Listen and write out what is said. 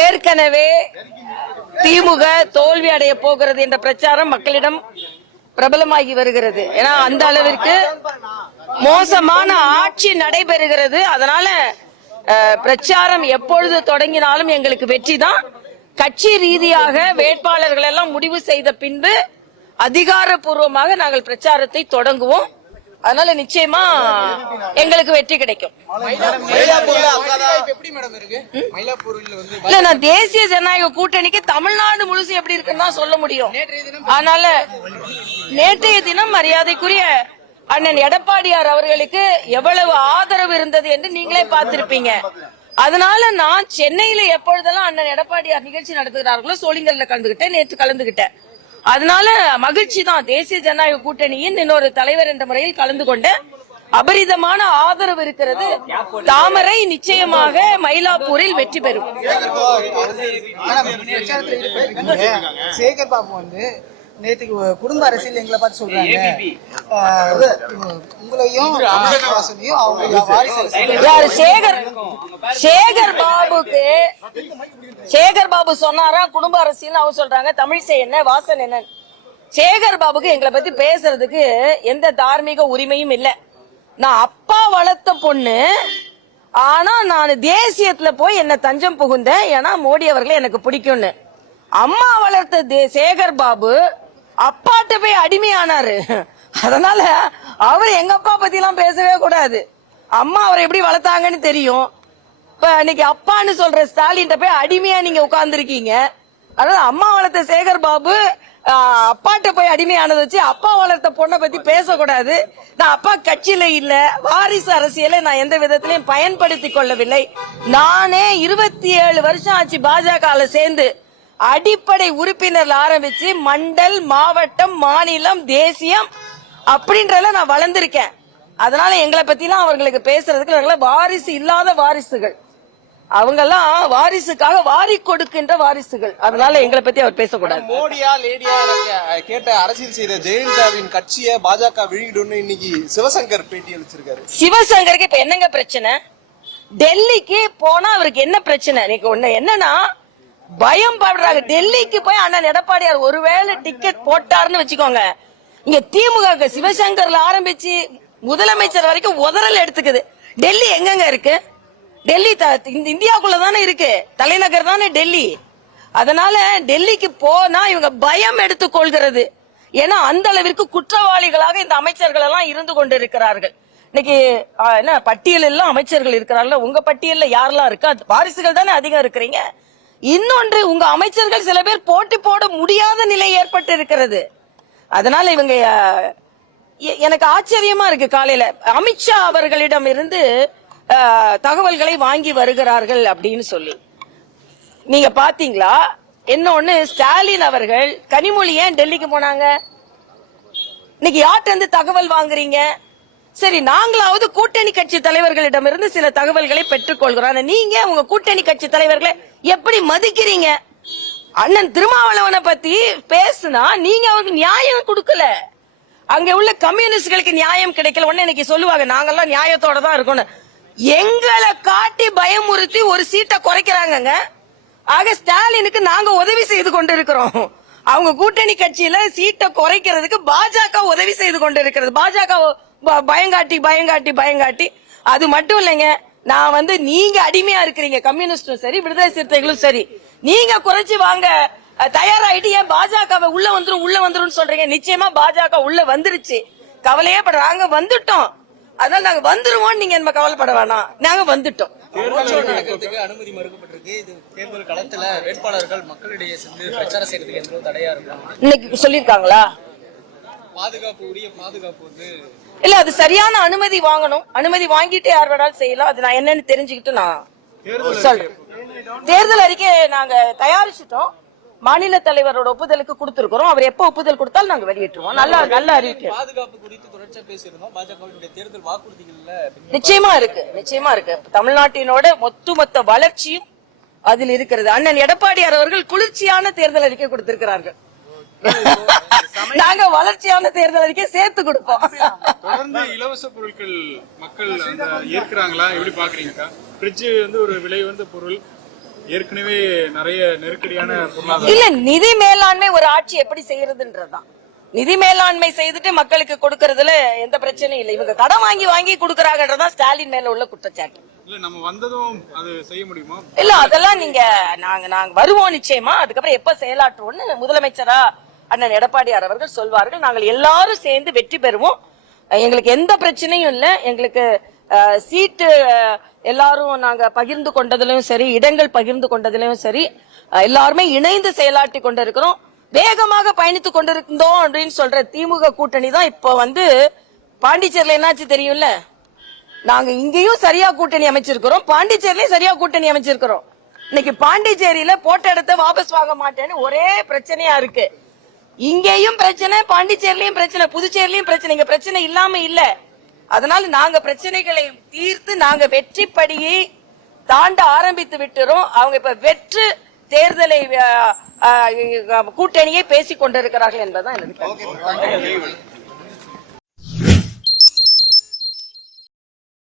ஏற்கனவே திமுக தோல்வி அடைய போகிறது என்ற பிரச்சாரம் மக்களிடம் பிரபலமாகி வருகிறது. ஏன்னா அந்த அளவிற்கு மோசமான ஆட்சி நடைபெறுகிறது. அதனால பிரச்சாரம் எப்பொழுது தொடங்கினாலும் எங்களுக்கு வெற்றி தான். கட்சி ரீதியாக வேட்பாளர்கள் எல்லாம் முடிவு செய்த பின்பு அதிகாரப்பூர்வமாக நாங்கள் பிரச்சாரத்தை தொடங்குவோம். அதனால நிச்சயமா எங்களுக்கு வெற்றி கிடைக்கும். இல்ல, நான் தேசிய ஜனநாயக கூட்டணிக்கு தமிழ்நாடு முழுசு எப்படி இருக்குன்னு தான் சொல்ல முடியும். அதனால நேற்றைய தினம் மரியாதைக்குரிய அண்ணன் எடப்பாடியார் அவர்களுக்கு எவ்வளவு ஆதரவு இருந்தது என்று நீங்களே பார்த்திருப்பீங்க. அதனால நான் சென்னையில எப்பொழுதெல்லாம் அண்ணன் எடப்பாடியார் நிகழ்ச்சி நடத்துகிறார்களோ சோளிங்கர்ல கலந்துகிட்டேன், நேற்று கலந்துகிட்டேன். அதனால மகிழ்ச்சி தான். தேசிய ஜனநாயக கூட்டணியின் இன்னொரு தலைவர் என்ற முறையில் கலந்து கொண்ட அபரிதமான ஆதரவு இருக்கிறது. தாமரை நிச்சயமாக மயிலாப்பூரில் வெற்றி பெறும். சேகர் பாபு வந்து நேற்றுக்கு குடும்ப அரசியல் எங்களை பார்த்து சொல்றாங்க, உங்களையும் சேகர் பாபு சொன்னாரா குடும்ப அரசியல் அவங்க சொல்றாங்க. தமிழிசை என்ன, வாசன் என்ன? சேகர் பாபுக்கு எங்களை பத்தி பேசுறதுக்கு எந்த தார்மீக உரிமையும் இல்ல. நான் அப்பா வளர்த்த பொண்ணு, ஆனா நான் தேசியத்துல போய் என்ன தஞ்சம் புகுந்தேன். ஏன்னா மோடி அவர்களை எனக்கு பிடிக்கும்னு. அம்மா வளர்த்த சேகர் பாபு அப்பாட்ட போய் அடிமையானாரு. அதனால அவர் எங்க அப்பா பத்தி எல்லாம் பேசவே கூடாது. அம்மா அவரை எப்படி வளர்த்தாங்கன்னு தெரியும். இப்ப இன்னைக்கு அப்பான்னு சொல்ற ஸ்டாலின் போய் அடிமையா நீங்க உட்கார்ந்துருக்கீங்க. அதனால அம்மா வளர்த்த சேகர் பாபு அப்பாட்ட போய் அடிமையானதை வச்சு அப்பா வளர்த்த பொண்ணை பத்தி பேசக்கூடாது. நான் அப்பா கட்சியில இல்ல, வாரிசு அரசியலை நான் எந்த விதத்திலையும் பயன்படுத்திக் கொள்ளவில்லை. நானே 27 வருஷம் ஆச்சு பாஜக சேர்ந்து அடிப்படை உறுப்பினர்ல ஆரம்பிச்சு மண்டல், மாவட்டம், மாநிலம், தேசியம் அப்படின்றல நான் வளர்ந்திருக்கேன். அதனால எங்களை பத்தி எல்லாம் அவர்களுக்கு பேசுறதுக்கு வாரிசு இல்லாத வாரிசுகள், அவங்க எல்லாம் வாரிசுக்காக வாரி கொடுக்கின்ற வாரிசுகள். அதனால எங்களை பத்தி அவர் பேசக்கூடாது. மோடியா லேடியா கேட்ட அரசியல் செய்த ஜெயலலிதாவின் கட்சியை பாஜக விழுங்கிடும் இன்னைக்கு சிவசங்கர் பேட்டி அளிச்சிருக்காரு. சிவசங்கருக்கு இப்ப என்னங்க பிரச்சனை? டெல்லிக்கு போனா அவருக்கு என்ன பிரச்சனை? இன்னைக்கு ஒண்ணு என்னன்னா பயம் படுறாங்க. டெல்லிக்கு போய் அண்ணன் எடப்பாடியார் ஒருவேளை டிக்கெட் போட்டாருன்னு வச்சுக்கோங்க, இங்க திமுக சிவசங்கர்ல ஆரம்பிச்சு முதலமைச்சர் வரைக்கும் உதறல் எடுத்துக்குது. டெல்லி எங்கங்க இருக்கு? டெல்லி இந்தியாவுக்குள்ளதானே இருக்கு, தலைநகர் தானே டெல்லி. அதனால டெல்லிக்கு போனா இவங்க பயம் எடுத்துக் கொள்கிறது. ஏன்னா அந்த அளவிற்கு குற்றவாளிகளாக இந்த அமைச்சர்கள் எல்லாம் இருந்து கொண்டிருக்கிறார்கள். இன்னைக்கு என்ன பட்டியல் எல்லாம் அமைச்சர்கள் இருக்கிறார்கள். உங்க பட்டியல்ல யாரெல்லாம் இருக்கா? வாரிசுகள் தானே அதிகம் இருக்கிறீங்க. இன்னொன்று, உங்க அமைச்சர்கள் சில பேர் போட்டி போட முடியாத நிலை ஏற்பட்டு இருக்கிறது. அதனால இவங்க எனக்கு ஆச்சரியமா இருக்கு. காலையில அமித்ஷா அவர்களிடம் இருந்து தகவல்களை வாங்கி வருகிறார்கள் அப்படின்னு சொல்லி நீங்க பாத்தீங்களா? இன்னொன்னு, ஸ்டாலின் அவர்கள் கனிமொழி ஏன் டெல்லிக்கு போனாங்க? இன்னைக்கு யார்கிட்ட இருந்து தகவல் வாங்குறீங்க? சரி, நாங்களாவது கூட்டணி கட்சி தலைவர்களிடம் இருந்து சில தகவல்களை பெற்றுக் கொள்கிறோம். நீங்க உங்க கூட்டணி கட்சி தலைவர்களை எப்படி மதிக்கிறீங்க? அண்ணன் திருமாவளவனை பத்தி பேசுனா நீங்க அவருக்கு நியாயம் கொடுக்கல. அங்க உள்ள கம்யூனிஸ்டுகளுக்கு நியாயம் கிடைக்கல. உடனே இன்னைக்கு சொல்லுவாங்க நாங்கெல்லாம் நியாயத்தோட தான் இருக்கணும். எங்களை காட்டி பயமுறுத்தி ஒரு சீட்டை குறைக்கிறாங்க. ஆக ஸ்டாலினுக்கு நாங்க உதவி செய்து கொண்டு இருக்கிறோம். அவங்க கூட்டணி கட்சியில சீட்டை குறைக்கிறதுக்கு பாஜக உதவி செய்து கொண்டு இருக்கிறது. பாஜக பயங்காட்டி பயங்காட்டி பயங்காட்டி. அது மட்டும் இல்லைங்க, நான் நீங்க அடிமையா இருக்கிறீங்க, கம்யூனிஸ்டும் சரி விடுதலை சிறுத்தைகளும் சரி. நீங்க குறைச்சு வாங்க தயாராயிட்டு ஏன் பாஜக உள்ள வந்துரும் சொல்றீங்க? நிச்சயமா பாஜக உள்ள வந்துருச்சு, கவலையே படுறாங்க. வந்துட்டோம், அதனால நாங்க வந்துருவோம். நீங்க என்ன கவலைப்பட வேணாம், நாங்க வந்துட்டோம். அனுமதி மறுக்கப்பட்டிருக்கு. இது தேர்தல் களத்துல வேட்பாளர்கள் மக்களிடையே சென்று பிரச்சாரம் செய்யறதுக்கு எந்த தடையா இருக்கும் இன்னைக்கு சொல்லிருக்காங்களா? பாதுகாப்பு இல்ல, அது சரியான அனுமதி வாங்கணும். அனுமதி வாங்கிட்டு யார் வேணாலும் செய்யலாம். அது நான் என்னன்னு தெரிஞ்சுக்கிட்டு நான் சொல்றேன். தேர்தல் அறிக்கை நாங்க தயாரிச்சுட்டோம். மாநில தலைவரோட ஒப்புதலுக்கு கொடுத்திருக்கிறோம். அவர் எப்ப ஒப்புதல் கொடுத்தாலும் நாங்க வெளியிட்டுருவோம். நல்ல அறிக்கை. பாதுகாப்பு குறித்து தொடர்ச்சியா பேசியிருந்தோம். பாஜகவினுடைய தேர்தல் வாக்குறுதிகள்ல நிச்சயமா இருக்கு. தமிழ்நாட்டினோட ஒட்டுமொத்த வளர்ச்சியும் அதில் இருக்கிறது. அண்ணன் எடப்பாடியார் அவர்கள் குளிர்ச்சியான தேர்தல் அறிக்கை கொடுத்திருக்கிறார்கள். நாங்க வளர்ச்சியான தேர்தல் அறிக்கை சேர்த்து கொடுப்போம். தொடர்ந்து இலவச பொருட்கள் மக்கள் ஏற்கிறாங்களா? எப்படி பாக்குறீங்க? ஃப்ரிட்ஜ் ஒரு விலை பொருள் ஏற்கனவே நிறைய நெருக்கடியான பொருளாதார இல்ல நிதி மேலாண்மை ஒரு ஆட்சி எப்படி செய்யறதுன்றதுதான். நிதி மேலாண்மை செய்துட்டு மக்களுக்கு கொடுக்கறதுல எந்த பிரச்சனையும் இல்லை. இவங்க கடன் வாங்கி வாங்கி கொடுக்கறாங்கன்றதான் ஸ்டாலின் மேல உள்ள குற்றச்சாட்டு. இல்ல நம்ம வந்ததும் அது செய்ய முடியுமா? இல்ல அதெல்லாம் நீங்க நாங்க வருவோம் நிச்சயமா. அதுக்கப்புறம் எப்ப செயலாற்றுவோம்னு முதலமைச்சரா அண்ணன் எடப்பாடியார் அவர்கள் சொல்வார்கள். நாங்கள் எல்லாரும் சேர்ந்து வெற்றி பெறுவோம். எங்களுக்கு எந்த பிரச்சனையும் இல்ல. எங்களுக்கு சீட்டு எல்லாரும் நாங்க பகிர்ந்து கொண்டதிலும் சரி, இடங்கள் பகிர்ந்து கொண்டதிலும் சரி, எல்லாருமே இணைந்து செயலாற்றி கொண்டிருக்கிறோம். வேகமாக பயணித்து கொண்டிருந்தோம் அப்படின்னு சொல்ற திமுக கூட்டணி தான் இப்ப பாண்டிச்சேரியில என்னாச்சு தெரியும்ல. நாங்க இங்கேயும் சரியா கூட்டணி அமைச்சிருக்கிறோம், பாண்டிச்சேரியிலயும் சரியா கூட்டணி அமைச்சிருக்கிறோம். இன்னைக்கு பாண்டிச்சேரியில போட்ட இடத்த வாபஸ் வாங்க மாட்டேன்னு ஒரே பிரச்சனையா இருக்கு. இங்கேயும் பிரச்சனை, பாண்டிச்சேரியிலயும் பிரச்சனை, புதுச்சேரியிலயும் பிரச்சனை. இங்க பிரச்சனை இல்லாம இல்ல. அதனால நாங்க பிரச்சனைகளை தீர்த்து நாங்க வெற்றிப்படியை தாண்ட ஆரம்பித்து விட்டுறோம். அவங்க இப்ப வெற்று தேர்தலை கூட்டணியை பேசிக் கொண்டிருக்கிறார்கள் என்பதுதான் எனக்கு